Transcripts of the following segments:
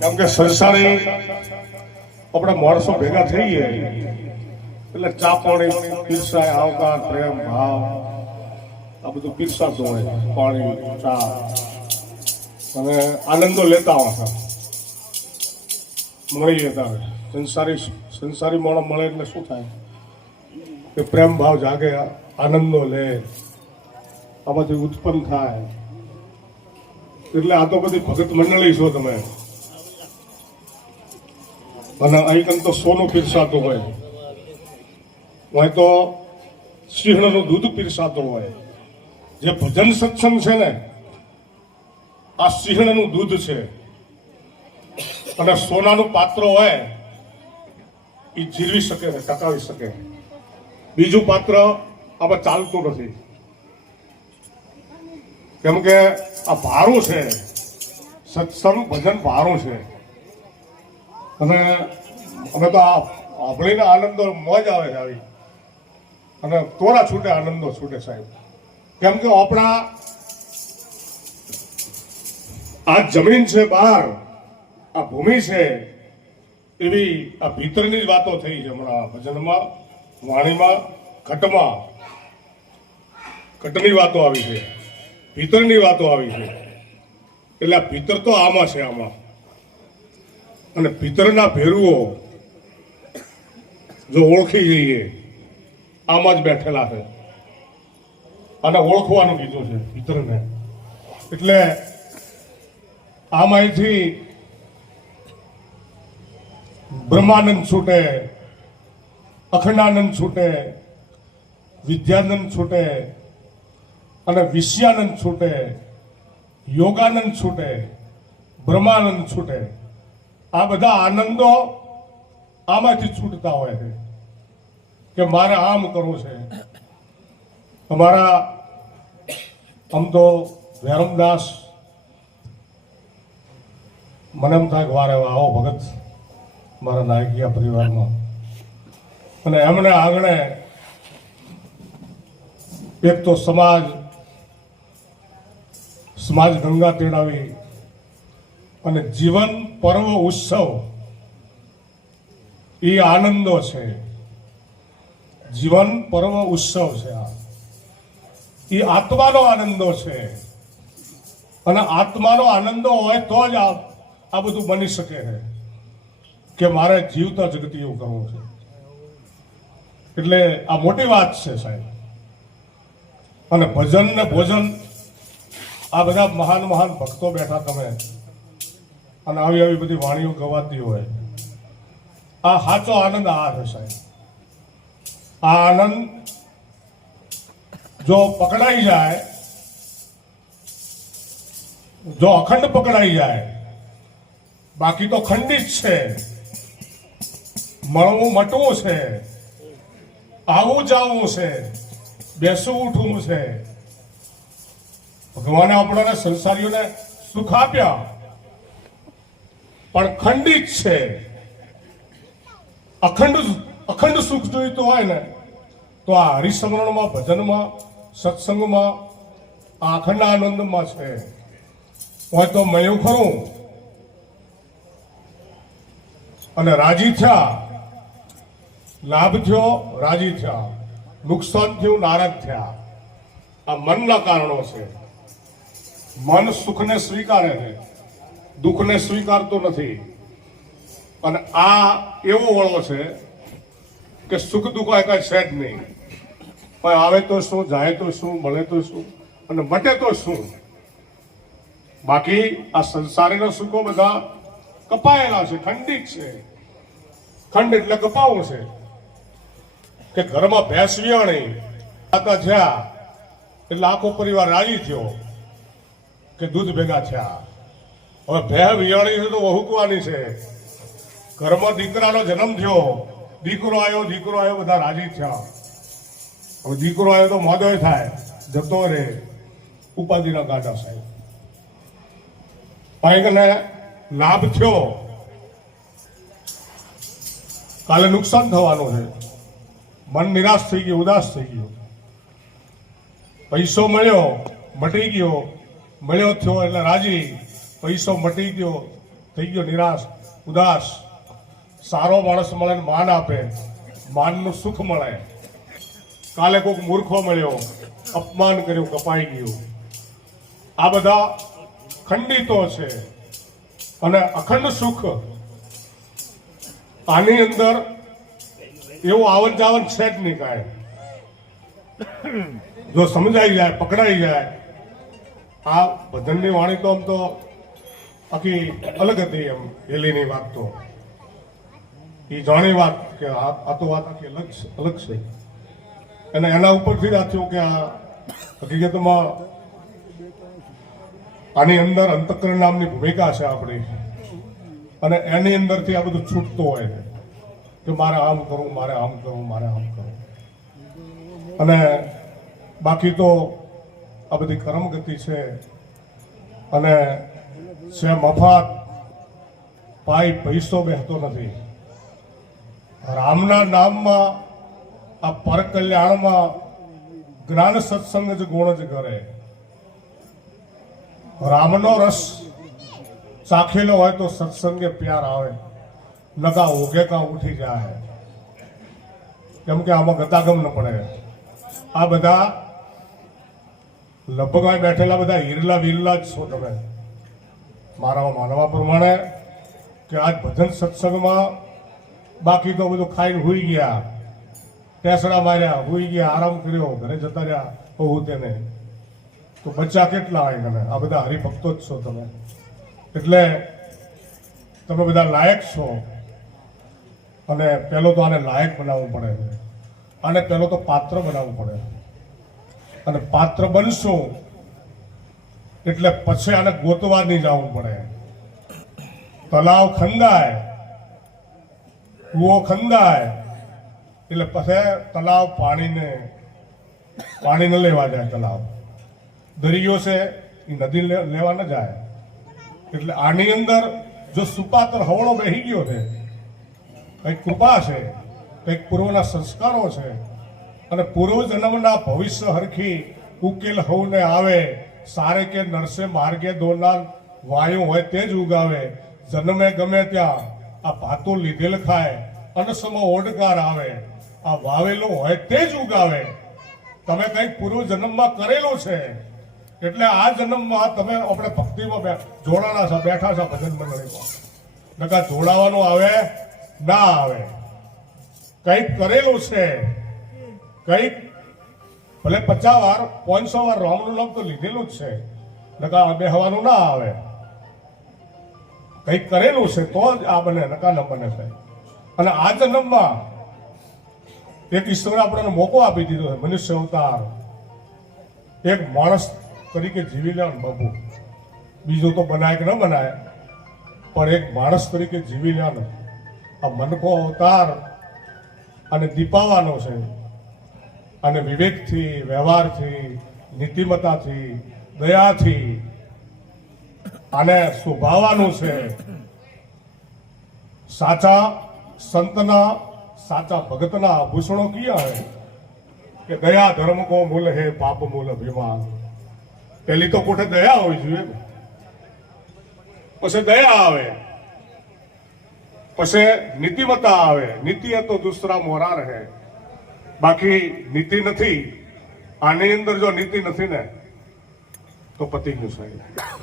કેમ કે સંસારી આપણા માણસો ભેગા થઈ ગયા એટલે ચા પાણી પીરસાય, આવકાર, પ્રેમ, ભાવ આ બધું પીરસાતું હોય, પાણી, ચા અને આનંદો લેતા હોય. મળીએ તારે સંસારી માણસ મળે એટલે શું થાય કે પ્રેમ ભાવ જાગે, આનંદો લે, આમાંથી ઉત્પન્ન થાય. એટલે આ તો બધી ભગત મંડળી છો તમે. અને અહીં તો સોનું પીરસાતું હોય, અહીં તો સિંહણનું દૂધ પીરસાતું હોય. જે ભજન સત્સંગ છે ને, આ સિંહણનું દૂધ છે. અને સોનાનું પાત્ર હોય એ જીરવી શકે ને ટકાવી શકે. બીજું પાત્ર આમાં ચાલતું નથી, કેમ કે આ ભારું છે. સત્સંગ ભજન ભારું છે. અને અમે તો સાંભળીને આનંદો મોજ આવે છે આવી. અને તોરા છૂટે આનંદો છૂટે સાહેબ. કેમ કે આપણા આ જમીન છે, બહાર આ ભૂમિ છે, એવી આ ભીતરની જ વાતો થઈ છે હમણાં ભજનમાં, વાણીમાં, ઘટની વાતો આવી છે, ભીતરની વાતો આવી છે. એટલે આ ભીતર તો આમાં છે, આમાં. અને ભીતરના ભેરુઓ જો ઓળખી જઈએ, આમાં જ બેઠેલા છે. અને ઓળખવાનું કીધું છે ભીતરને. એટલે આમાંથી બ્રહ્માનંદ છૂટે, અખંડાનંદ છૂટે, વિદ્યાનંદ છૂટે, અને વિષયાનંદ છૂટે, યોગાનંદ છૂટે, બ્રહ્માનંદ છૂટે. આ બધા આનંદો આમાંથી છૂટતા હોય છે કે મારે આમ કરવું છે. અમારા આમ તો વેરમદાસ, મને એમ થાય કે વારે આવો ભગત મારા નાયકીયા પરિવારમાં. અને એમને આંગણે એક તો સમાજ ગંગા તેડાવી અને જીવન પર્વ ઉત્સવ એ આનંદો છે. જીવન પર્વ ઉત્સવ છે. આ એ આત્માનો આનંદો છે. અને આત્માનો આનંદો હોય તો જ આ બધું બની શકે છે કે મારે જીવતા જગતી એવું કરવું છે. એટલે આ મોટી વાત છે સાહેબ. અને ભજન ને ભોજન, આ બધા મહાન ભક્તો બેઠા તમે, અને આવી બધી વાણીઓ ગવાતી હોય. આ સાચો આનંદ આ છે સાહેબ. આ આનંદ જો પકડાઈ જાય, જો અખંડ પકડાઈ જાય, બાકી તો ખંડિત છે. મળવું મટવું છે, આવું જાવું છે, બેસવું ઉઠવું છે. ભગવાને આપણાને સંસારીઓને સુખ આપ્યા, પણ ખંડિત છે. અખંડ સુખ જોઈતું હોય ને તો આ હરિસ્મરણમાં, ભજનમાં, સત્સંગમાં, આ અખંડ આનંદમાં છે. હોય તો મળ્યું ખરું અને રાજી થયા, લાભ થયો, રાજી થયા, નુકસાન થયું, નારાજ થયા. આ મનના કારણો છે. મન સુખને સ્વીકારે છે, દુઃખને સ્વીકારતું નથી. અને આ એવો વળો છે કે સુખ દુઃખ કઈ છે જ નહીં. પણ આવે તો શું, જાય તો શું, મળે તો શું, અને મટે તો શું. બાકી આ સંસારીના સુખો બધા કપાયેલા છે, ખંડિત છે. ખંડ એટલે કપાવું છે. કે ઘરમાં ભેંસ વિયાણી થયા એટલે આખો પરિવાર રાજી થયો કે દૂધ ભેગા થયા. હવે ભેહ વિયાણી છે તો વહુકવાની છે. ઘરમાં દીકરાનો જન્મ થયો, દીકરો આવ્યો, બધા રાજી થયા. હવે દીકરો આવ્યો તો મોદોય થાય, જતો રે, ઉપાધિના ગાડા સાહેબ. પાઈને લાભ થયો, કાલે નુકસાન થવાનું છે. મન નિરાશ થઈ ગયું, ઉદાસ થઈ ગયું. પૈસો મળ્યો, મટી ગયો, મળ્યો થયો એટલે રાજી, પૈસો મટી ગયો થઈ ગયો નિરાશ ઉદાસ. સારો માણસ મળે ને માન આપે, માનનું સુખ મળે. કાલે કોઈક મૂર્ખો મળ્યો, અપમાન કર્યું, કપાઈ ગયું. આ બધા ખંડિતો છે. અને અખંડ સુખ આની અંદર એવું આવન જાવન છે જ નહીં કાંઈ. જો સમજાઈ જાય, પકડાઈ જાય. આ ભજનની વાણી તો આમ તો આખી અલગ હતી. એમ એલીની વાત તો એ જાણી વાત કે આ તો વાત આખી અલગ છે. અને એના ઉપરથી જ આ થયું કે આ હકીકતમાં આની અંદર અંતઃકરણ નામની ભૂમિકા છે આપણી. અને એની અંદરથી આ બધું છૂટતું હોય છે કે મારે આમ કરવું, મારે આમ કરવું, મારે આમ કરવું. અને બાકી તો આ બધી કર્મગતિ છે. અને છે મફત, પાય પૈસો બેસતો નથી. રામના નામમાં આ પર કલ્યાણમાં જ્ઞાન સત્સંગ જ ગુણ જ કરે. રામનો રસ ચાખેલો હોય તો સત્સંગે પ્યાર આવે, નકા ઓઘે કા ઉઠી જાય. કેમ કે આમાં ગતાગમ ન પડે. આ બધા લગભગ બેઠેલા બધા હિરલા વિરલા જ છો તમે મારા માનવા પ્રમાણે. કે આજ ભજન સત્સંગમાં બાકી તો બધું ખાઈને હુઈ ગયા, ટેસડા માર્યા, હુઈ ગયા, આરામ કર્યો, ઘરે જતા રહ્યા. હું તેને તો બચ્ચા કેટલા હોય તમે? આ બધા હરિભક્તો જ છો તમે. એટલે તમે બધા લાયક છો. અને પહેલો તો આને લાયક બનાવવું પડે. આને પહેલો તો પાત્ર બનાવવું પડે. અને પાત્ર બનશું એટલે પછી આને ગોતવા નહીં જવું પડે. તલાવ ખંદાય, કૂવો ખંદાય એટલે પછી તલાવ પાણીને લેવા જાય. તલાવ દરિયો છે એ નદી લેવા ન જાય. એટલે આની અંદર જો સુપાત્ર હવળો બેહી ગયો છે, કંઈક કૃપા છે, કંઈક પૂર્વના સંસ્કારો છે, અને પૂર્વ જન્મના ભવિષ્ય હરખી ઉકેલ હવને આવે. સારે કે નરસે માર્ગે દોરનાર વાયુ હોય તે જ ઉગાવે. જન્મે ગમે ત્યાં આ ભાતો લીધેલ ખાય, અનસમો ઓડકાર આવે. આ વાવેલું હોય તે જ ઉગાવે. તમે કંઈક પૂર્વ જન્મમાં કરેલું છે એટલે આ જન્મમાં તમે આપણે ભક્તિમાં જોડાણા છો, બેઠા છો ભજન મંડળીમાં. નકા જોડાવાનું આવે ના આવે. કંઈક કરેલું છે, કંઈક ભલે 50 વાર 500 વાર રામનું નામ તો લીધેલું જ છે. નકા બેહવાનું ના આવે. કંઈક કરેલું છે તો જ આ બને, નકા ન બને છે. અને આ જન્મમાં એક ઈશ્વરે આપણને મોકો આપી દીધો છે, મનુષ્ય અવતાર. એક માણસ તરીકે જીવી લેવાનું બાપુ. બીજું તો બનાય કે ન બનાય, પણ એક માણસ તરીકે જીવી લેવાનું. આ મનકો અવતાર અને દીપાવાનો છે. અને વિવેકથી, વ્યવહારથી, નીતિમત્તાથી, દયાથી આને શોભાવવાનું છે. સાચા સંતના, સાચા ભગતના આભૂષણો કિયા હે કે દયા ધર્મ કો મૂલ હે, પાપ મૂલ અભિમાન. પહેલી તો કોઠે દયા હોવી જોઈએ, પછી દયા આવે, પછી નીતિમત્તા આવે. નીતિ તો દૂસરા મોરા રહે. બાકી નીતિ નથી. આની અંદર જો નીતિ નથી ને તો પતિ ગયું સાહેબ.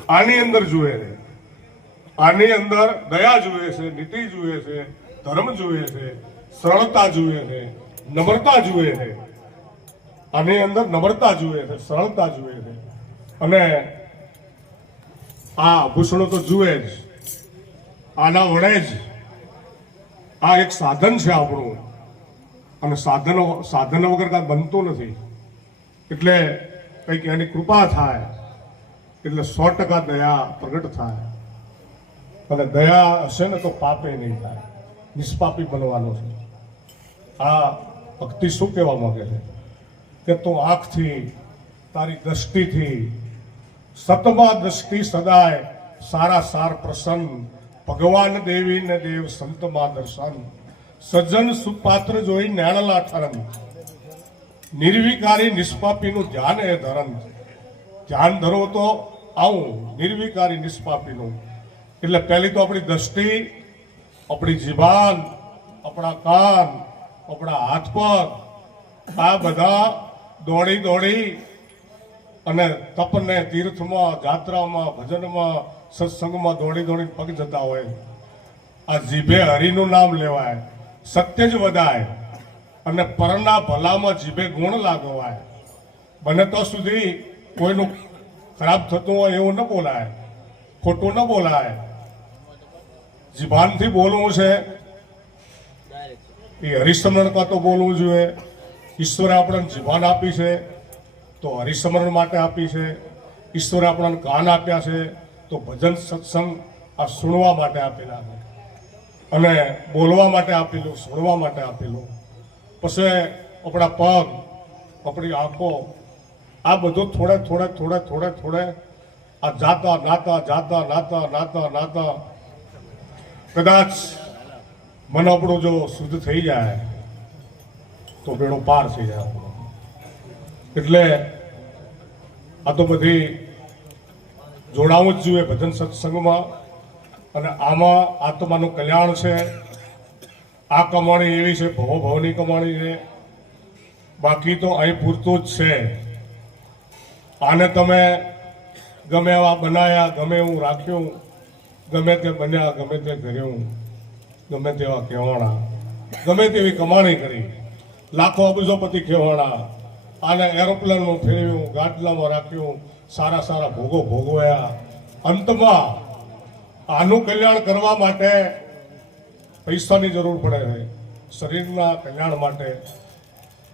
આની અંદર જુએ છે, આની અંદર દયા જુએ છે, નીતિ જુએ છે, ધર્મ જુએ છે, સરળતા જુએ છે, નમ્રતા જુએ છે. આની અંદર નમ્રતા જુએ છે, સરળતા જુએ છે. અને આ આભૂષણો તો જુએ જ. આના વડે જ આ એક સાધન છે આપણું. અને સાધન વગર કાંઈ બનતું નથી. એટલે કંઈક એની કૃપા થાય એટલે 100% દયા પ્રગટ થાય. અને દયા હશે ને તો પાપે નહીં થાય. નિષ્પાપી બનવાનું છે. આ ભક્તિ શું કહેવા માંગે છે કે તું આંખથી, તારી દ્રષ્ટિથી, સતમાં દ્રષ્ટિ સદાય સારા સાર પ્રસન્ન. ભગવાન દેવી ને દેવ સંતમાં દર્શન. સજ્જન સુપાત્ર જોઈ નેણલા ઠરન. નિર્વિકારી નિષ્પાપીનું ધ્યાન એ ધરન. ધ્યાન ધરો તો આવું નિર્વિકારી નિષ્પાપીનું. એટલે પહેલી તો આપણી દ્રષ્ટિ, આપણી જીભાન, આપણા કાન, આપણા હાથ પગ આ બધા દોડી દોડી અને તપને તીર્થમાં, જાત્રામાં, ભજનમાં, સત્સંગમાં દોડી દોડી પગ જતા હોય. આ જીભે હરિનું નામ લેવાય, સત્ય જ વધાય અને પરના ભલામાં જીભે ગુણ લાગવાય. બને તો સુધી કોઈનું ખરાબ થતું હોય એવું ન બોલાય, ખોટું ન બોલાય. જીભાનથી બોલવું છે એ હરિસ્મરણ કાં તો બોલવું જોઈએ. ઈશ્વરે આપણને જીભાન આપી છે તો હરિસ્મરણ માટે આપી છે. ઈશ્વરે આપણને કાન આપ્યા છે તો ભજન સત્સંગ આ સુણવા માટે આપેલા છે અને બોલવા માટે આપેલું, સુણવા માટે આપેલું. પછી આપણા પગ, આપણી આંખો આ બધું થોડે થોડે થોડે થોડે થોડે આ જાતા નાતા જાતા નાતા નાતા નાતા કદાચ મન આપણું જો શુદ્ધ થઈ જાય તો બેડો પાર થઈ જાય આપણો. એટલે આ તો બધી જોડાવું જ જોઈએ ભજન સત્સંગમાં. અને આમાં આત્માનું કલ્યાણ છે. આ કમાણી એવી છે, ભવની કમાણી છે. બાકી તો અહીં પૂરતું જ છે. આને તમે ગમે એવા બનાયા, ગમે એવું રાખ્યું, ગમે તે બન્યા, ગમે તે કર્યું, ગમે તેવા કહેવાણા, ગમે તેવી કમાણી કરી, લાખો અબજોપતિ કહેવાણા, આને એરોપ્લેનમાં ફેરવ્યું, ગાડલામાં રાખ્યું, સારા સારા ભોગો ભોગવ્યા. અંતમાં આનું કલ્યાણ કરવા માટે પૈસાની જરૂર પડે છે. શરીરના કલ્યાણ માટે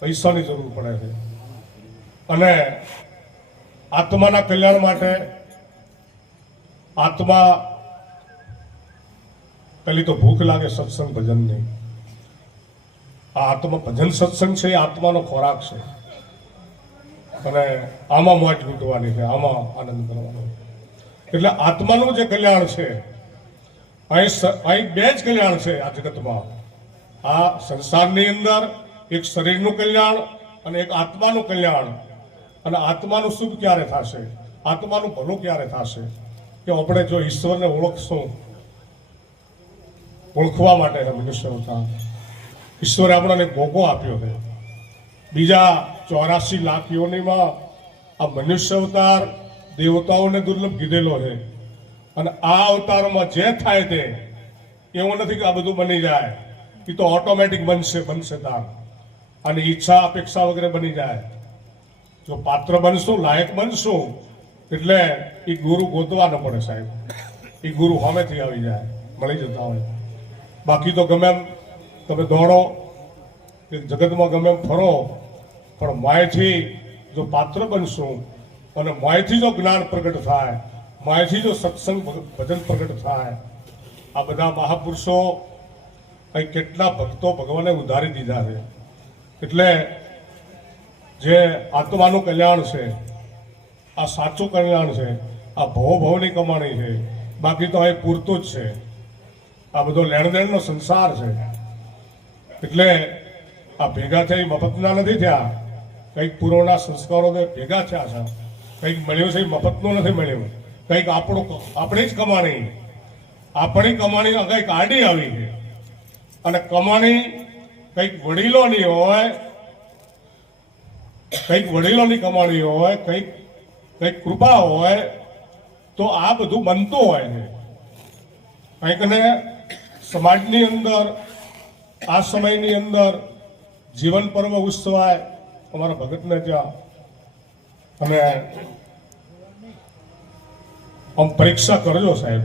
પૈસાની જરૂર પડે છે. અને આત્માના કલ્યાણ માટે આત્મા પેલી તો ભૂખ લાગે સત્સંગ ભજનની. આ આત્મા ભજન સત્સંગ છે એ આત્માનો ખોરાક છે. અને આમાં મોજ લૂંટવાની છે, આમાં આનંદ કરવાનો. એટલે આત્માનું જે કલ્યાણ છે અહીં બે જ કલ્યાણ છે આ જગતમાં. આ સંસારની અંદર એક શરીરનું કલ્યાણ અને એક આત્માનું કલ્યાણ. અને આત્માનું શુભ ક્યારે થશે, આત્માનું ભલું ક્યારે થશે કે આપણે જો ઈશ્વરને ઓળખશું. ઓળખવા માટે મનુષ્ય અવતાર ઈશ્વરે આપણને ભોગો આપ્યો છે. બીજા 84 લાખ યોનિમાં આ મનુષ્ય અવતાર દેવતાઓને દુર્લભ કીધેલો છે. અને આ અવતારમાં જે થાય તે એવું નથી કે આ બધું બની જાય. એ તો ઓટોમેટિક બનશે તાર. અને ઈચ્છા અપેક્ષા વગેરે બની જાય. જો પાત્ર બનશું, લાયક બનશું એટલે એ ગુરુ ગોતવા ન પડે સાહેબ. એ ગુરુ સામેથી આવી જાય, મળી જતા હોય. બાકી તો ગમે એમ તમે દોડો, જગતમાં ગમે એમ ફરો, પણ માયથી જો પાત્ર બનશું અને માયથી જો જ્ઞાન પ્રગટ થાય, માયથી જો સત્સંગ ભજન પ્રગટ થાય. આ બધા મહાપુરુષો અહીં કેટલા ભક્તો ભગવાને ઉધારી દીધા છે. એટલે જે આત્માનું કલ્યાણ છે, આ સાચું કલ્યાણ છે, આ ભવની કમાણી છે. બાકી તો અહીં પૂરતું જ છે. આ બધો લેણદેણનો સંસાર છે. એટલે આ ભેગા થઈ મફતના નથી થયા. કંઈક પૂર્વના સંસ્કારો ભેગા થયા છે. કંઈક મળ્યું છે એ મફતનું નથી મળ્યું. કંઈક આપણી જ કમાણી, આપણી કમાણી કંઈક આડી આવી છે. અને કમાણી કંઈક વડીલોની હોય, કંઈક વડીલોની કમાણી હોય, કંઈક કૃપા હોય તો આ બધું બનતું હોય છે. કંઈક ને સમાજની અંદર આ સમયની અંદર જીવન પર્વ ઉત્સવાય અમારા ભગતને ત્યાં. અને આમ પરીક્ષા કરજો સાહેબ,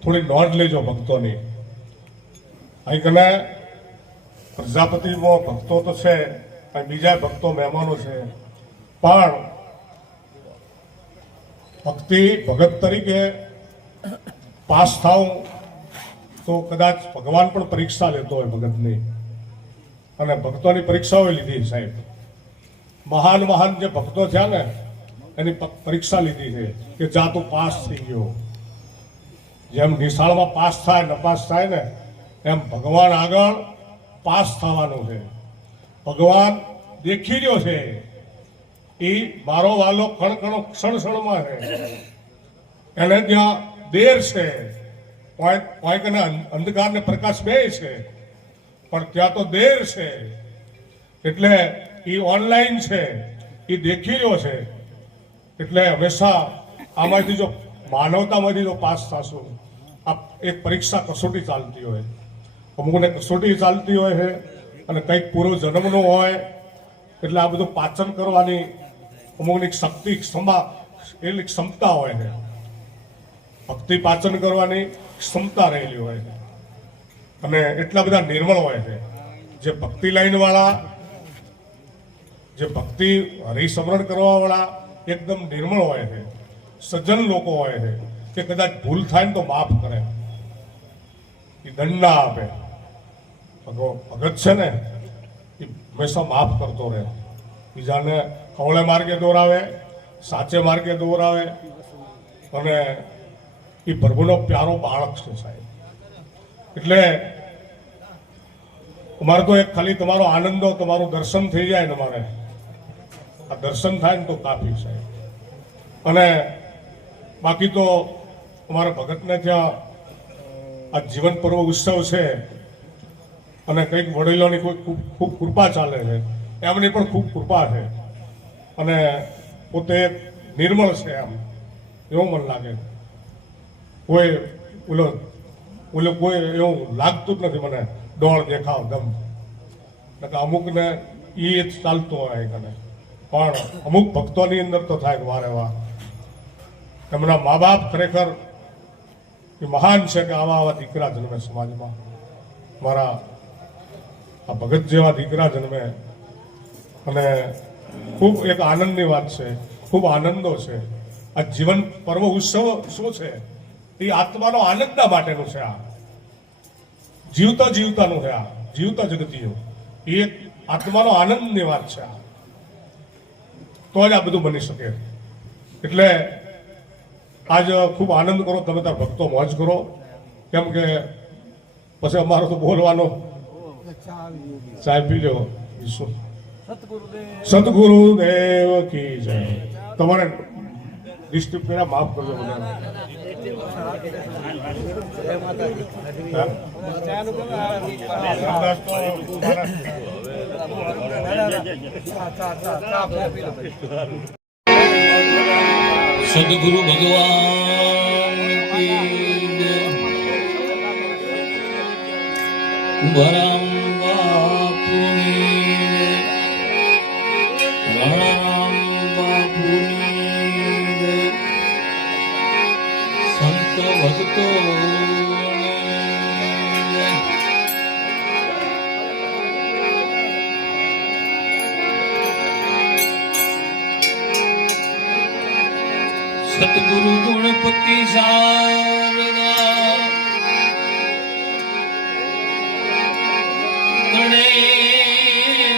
થોડી નોંધ લેજો ભક્તોની. અહીં કને પ્રજાપતિમાં ભક્તો તો છે, બીજા ભક્તો મહેમાનો છે, પણ ભગત તરીકે પાસ થાવ તો કદાચ ભગવાન પણ પરીક્ષા લેતો હોય ભગતની. અને ભક્તોની પરીક્ષાઓ લીધી સાહેબ. મહાન મહાન જે ભક્તો થયા ને એની પરીક્ષા લીધી છે કે જા તું પાસ થઈ ગયો. જેમ નિશાળમાં પાસ થાય નપાસ થાય ને એમ ભગવાન આગળ પાસ થવાનું છે. ભગવાન દેખી રહ્યો છે. એ મારો વાલો કણ ક્ષણ ક્ષણમાં છે. એને ત્યાં દેર છે, કોઈક અને અંધકાર ને પ્રકાશ બે છે, પણ ત્યાં તો દેર છે. એટલે એ ઓનલાઈન છે, એ દેખી રહ્યો છે. એટલે હંમેશા આમાંથી જો માનવતામાંથી જો પાસ થશું, આ એક પરીક્ષા કસોટી ચાલતી હોય, અમુકને કસોટી ચાલતી હોય છે અને કંઈક પૂરો જન્મનો હોય, એટલે આ બધું પાચન કરવાની અમુકની શક્તિ એની ક્ષમતા હોય છે. ભક્તિ પાચન કરવાની ક્ષમતા રહેલી હોય છે અને એટલા બધા નિર્મળ હોય છે. જે ભક્તિ લાઈન વાળા, જે ભક્તિ હરિસ્મરણ કરવા વાળા એકદમ નિર્મળ હોય છે, સજ્જન લોકો હોય છે કે કદાચ ભૂલ થાય ને તો માફ કરે, એ દંડ ના આપે. ભગત છે ને એ હંમેશા માફ કરતો રહે, બીજાને કવળે માર્ગે દોરાવે, સાચે માર્ગે દોરાવે અને એ પ્રભુનો પ્યારો બાળક છે સાહેબ. એટલે અમારે તો એક ખાલી તમારો આનંદો, તમારું દર્શન થઈ જાય ને, અમારે આ દર્શન થાય ને તો કાફી સાહેબ. અને બાકી તો અમારા ભગતને ત્યાં આ જીવન પર્વ ઉત્સવ છે અને કંઈક વડીલોની કોઈ ખૂબ કૃપા ચાલે છે, એમની પણ ખૂબ કૃપા છે અને પોતે નિર્મળ છે એમ એવું મને લાગે. કોઈ ઓલો કોઈ એવું લાગતું જ નથી મને દોડ દેખાવ દમ. અમુકને એ જ ચાલતું હોય કને, પણ અમુક ભક્તોની અંદર તો થાય વારે વાર. એમના મા બાપ ખરેખર એ મહાન છે કે આવા દીકરા જન્મે સમાજમાં. મારા આ ભગત જેવા દીકરા જન્મે અને ખૂબ એક આનંદની વાત છે, ખૂબ આનંદો છે. આ જીવન પર્વ ઉત્સવ શું છે? એ આત્માનો આનંદના માટેનું છે. આ જીવતા જીવતાનું છે, આ જીવતા જગતીઓ એ એક આત્માનો આનંદની વાત છે. આ તો જ આ બધું બની શકે. એટલે આજ ખૂબ આનંદ કરો તમે, તાર ભક્તો મોજ કરો, કેમ કે પછી અમારો તો બોલવાનો ચાય પી લો. સદગુરુદેવ કી જય. તમારે ડિસ્ટ્રિક્ટ કર્યા માફ કરજો બધા. સદગુરુ ભગવાન ભરમ બાપુની રામ બાપુની સંત ભક્તો સતગુરુ ગુણપતિ શારદા ગણે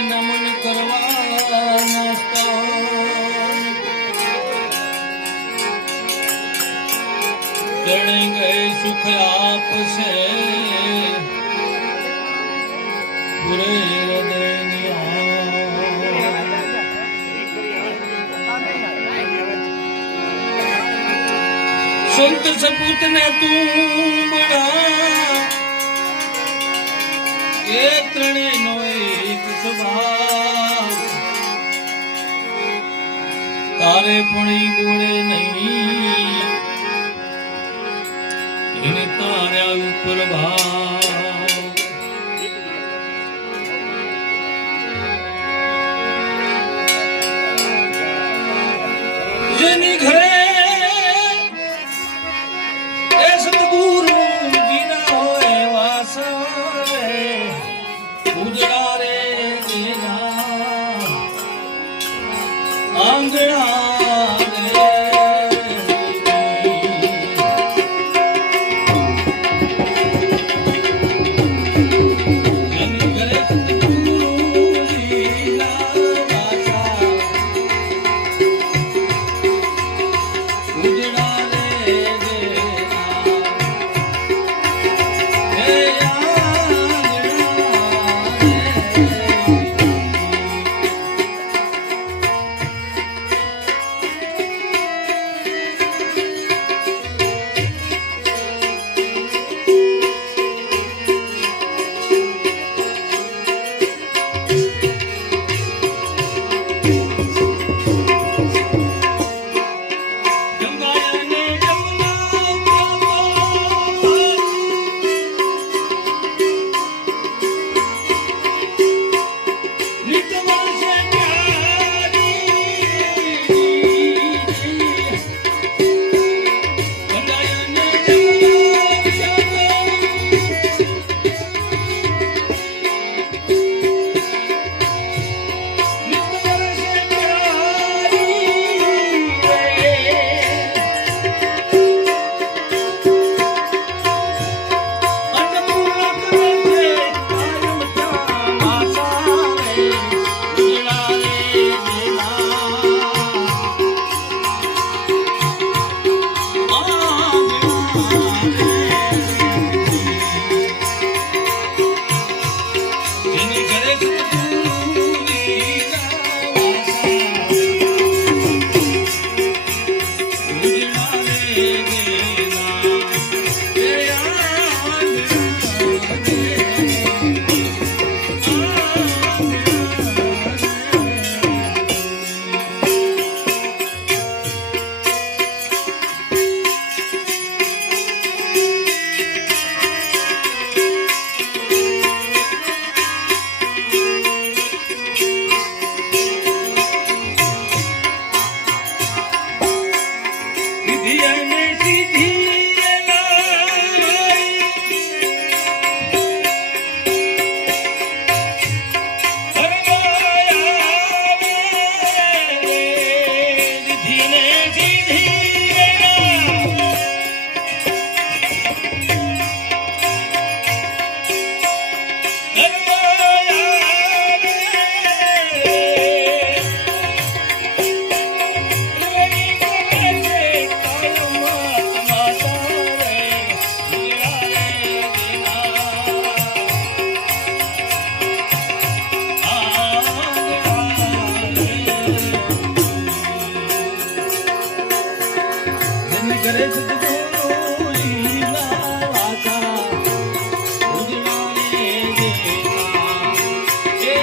નમન કરવાના સ્થાન ગણે ગયે સુખ આપશે પૂરે હૃદયની સંત સપૂત ને તું બના એ ત્રણે નો એક સ્વભાવ તારે પણ ઈ બોલે નહીં એને તાર્યા ઉપર ભાવ જેની ઘરે સિદ્ધિને સિદ્ધિ કરે સદગુરુ લીલા વાચા ઉજવારે દેવા એ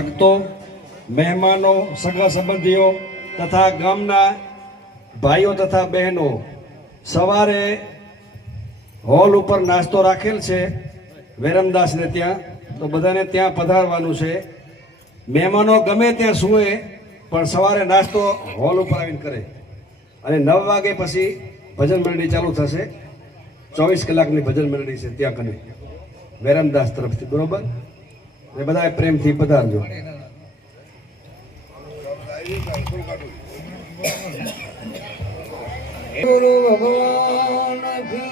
ભક્તો, મહેમાનો, સગા સંબંધીઓ તથા ગામના ભાઈઓ તથા બહેનો સવારે હોલ ઉપર નાસ્તો રાખેલ છે વેરમદાસને ત્યાં, તો બધાને ત્યાં પધારવાનું છે. મહેમાનો ગમે ત્યાં સૂએ પણ સવારે નાસ્તો હોલ ઉપર આવીને કરે. અને 9 વાગે પછી ભજન મંડળી ચાલુ થશે. 24 કલાકની ભજન મંડળી છે ત્યાં કને વેરમદાસ તરફથી, બરોબર? એ બધા પ્રેમથી પધારજો. ગુરુ ભગવાન કી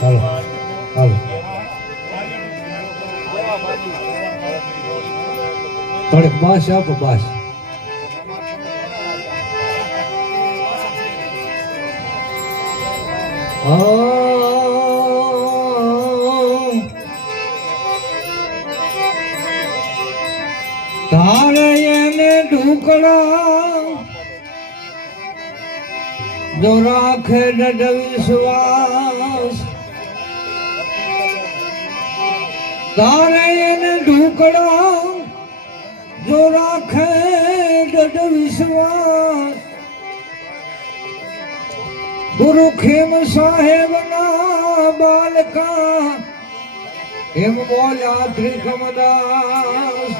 હાલો હાલો થોડીક બાસ આપો, બાસ. તારે એને ઢુકડા જો રાખે દૃઢ વિશ્વાસ, તારે એને ઢુકડા જો રાખે દૃઢ વિશ્વાસ, ગુરુ ખેમ સાહેબ ના બાલકા એમ બોલ્યા ત્રિકમદાસ.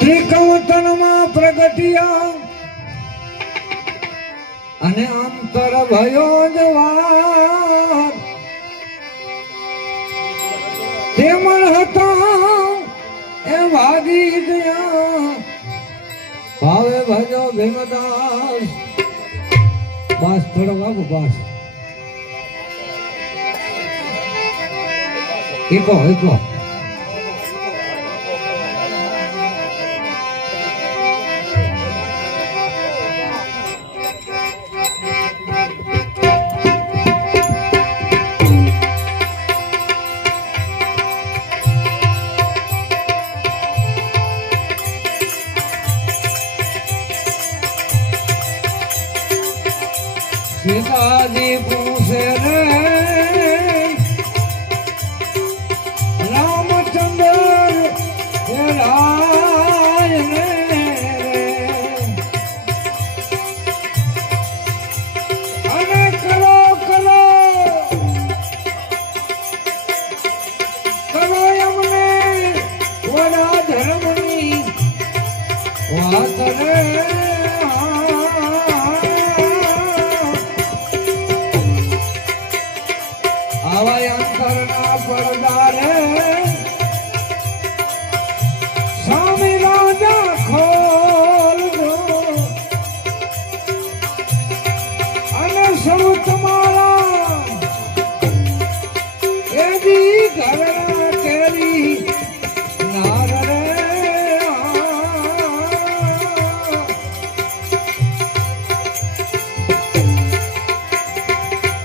ત્રિકમતનમાં પ્રગટ્યા અને અંતર ભયો જવાર, તેમણ હતા એ ભાગી ગયા ભાવે ભજો ભીમદાસ. બસ થોડો બાબુ, બસ. એકો એકો સીતાજી પૂછે રે રામચંદ્ર હે રાય ને, અને કરો કરો કરો એમને વડા ધર્મની વાત રે. આવા અંતરના પડદા રે સ્વામી રાજા ખોલજો, અને સૌ તમારા એજી ઘરના કેરી નાર રે.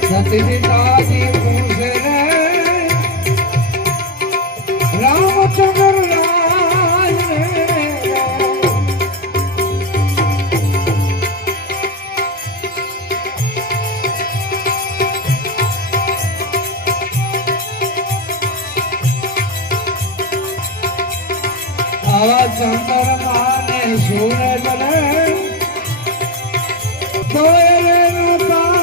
સતીતાજી પૂછે રે રામચંદ્ર રાય રે, આવા ચંદ્રમા ને સૂરજ રે દોયરે નતા,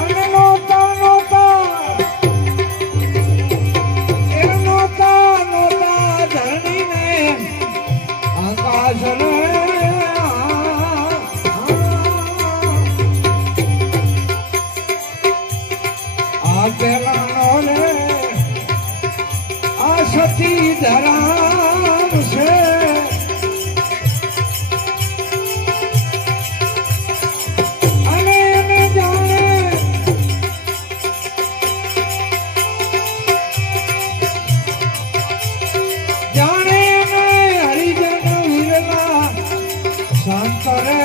અને નોતા નોતા એ નોતા નોતા ધરણી ને આકાશ રે. આ પેલા નો રે આ સતી ધરામ છે, અને એને જાણે જાણે એને હરિજન વિરલા શાંત રે.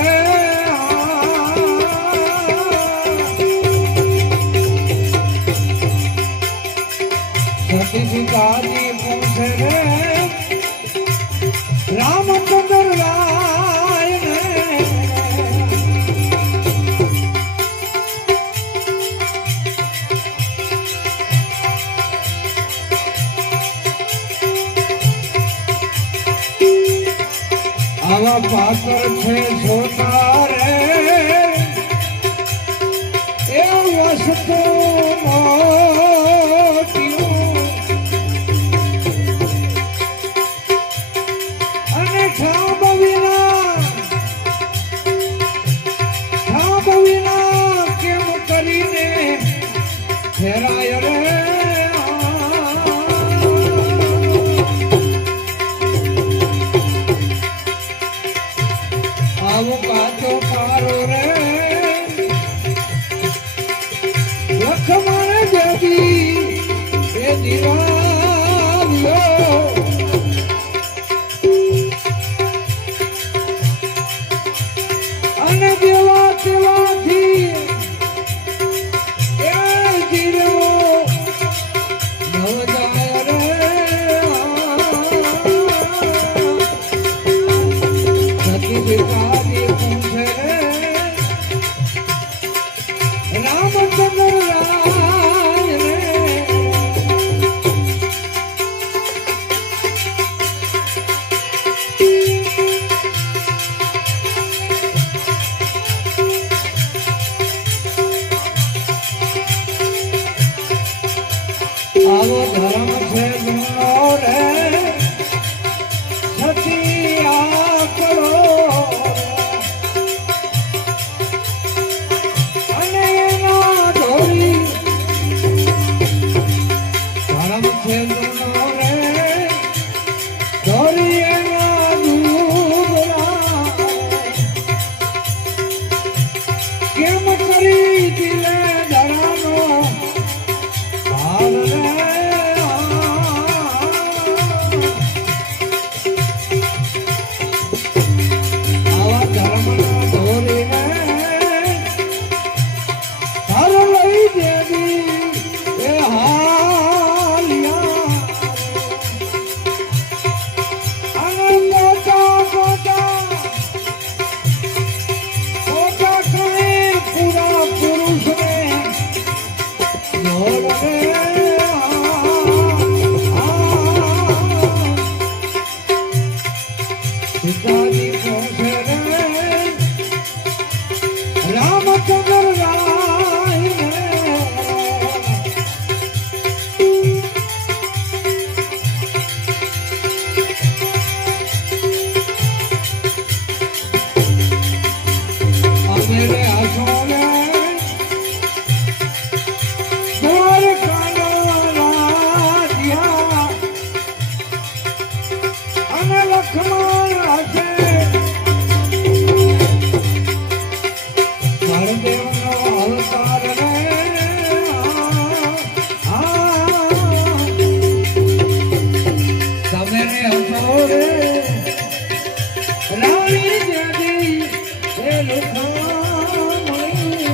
ખાતર છે સોનારે એ વસ્તુ મોટી અને ખાબ વિના કેમ કરીને ફેરાય રે આવો કાચો કારો રે લખમણ દેવી એ દિવાલિયો અને દેવા તેવાથી એ જીરવો નવજાય રે સતી પિતાજી પૂછે રામચંદ્ર રાય રે આવો ધર્મ છે ગુનો રે સતી આકડો અને એના ધોરી ધર્મ છે ગુનો રે ધોરી એના દૂધરા કેમ કરી દિલે ધરાનો ભાવ રે આવા ધર્મના ધોરી રે હર લઈ દેવી એ હાલિયા અને મોટા કહે પૂરા પુરુષને જોડ રે પિતાજી પહોંચે રે રામચંદ્ર રાય રે અમેરે હસોને દ્વારકાના રાજ્યા અને લક્ષ્મણ હશે હરદેવનો અવતાર રે તમે રે હસો રે રાણી દેવી એ લુખામણી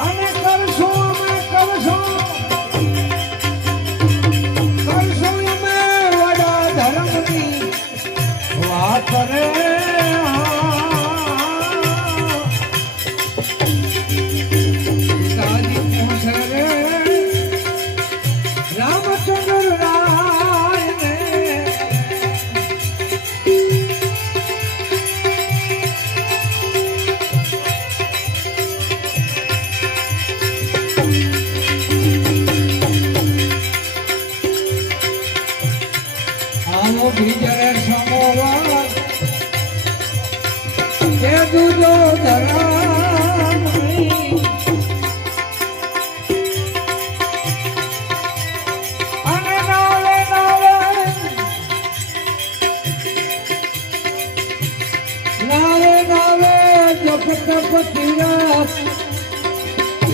અને કરશો અમે વડા ધર્મની વાત રે પિતાજી પૂછે રે રામચંદ્ર રાય ને આવો બીજરે સમોવા એ દૂધો ધરામણી અને નાવે જપત પતિરસ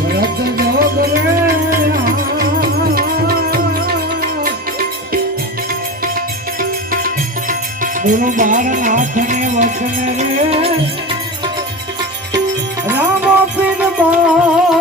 વ્રત જોગ રે ગુરુ બાળનાથ ને વચન રે રામ પીન બા